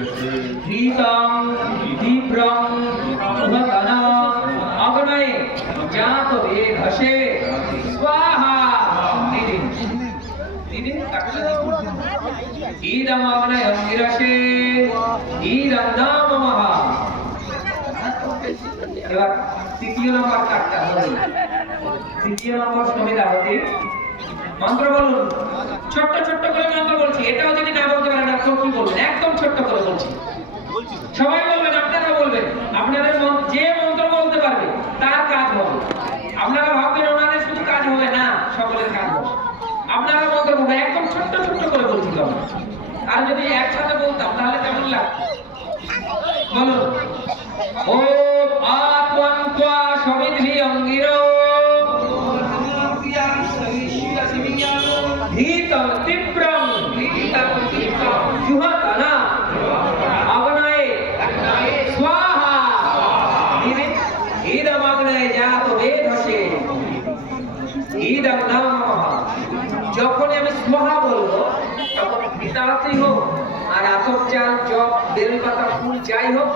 ह्रीतं तीव्रं महतना अग्नये जात वेधसे स्वाहा ईदम अग्नयं गिरसे ईदम नाम महा। এবার তৃতীয় নম্বর কাটটা হবে তৃতীয় নম্বর সমিতা হতে মন্ত্র বলুন। ছোট্ট ছোট্ট করে মন্ত্র বলছি, এটাও যদি না বলতে পারেন তো কি বলবেন, একদম ছোট্ট করে বলছি, সবাই বলবেন, আপনারা বলবেন। আপনাদের যে মন্ত্র বলতে পারবে তার কাজ হবে। আপনারা ভাববেন ওনাদের শুধু কাজ হবে না, সকলের কাজ হবে। আপনারা মন্ত্র বলবেন, একদম ছোট্ট ছোট্ট করে বলছি তবে। আর যদি একসাথে বলতাম তাহলে কেমন লাগতো বলুন। ওম আত্মন্ত্বা সমিধি অঙ্গিরো ধীতং তীব্রং জুহতনা অগ্নয়ে স্বাহা ইদম অগ্নয়ে জাত বেধসে ইদম নমঃ। যখনই আমি স্বাহা বলবো তখন পিতারাতেই হোক আর আতপ চাল জব বেলপাতা ফুল যাই হোক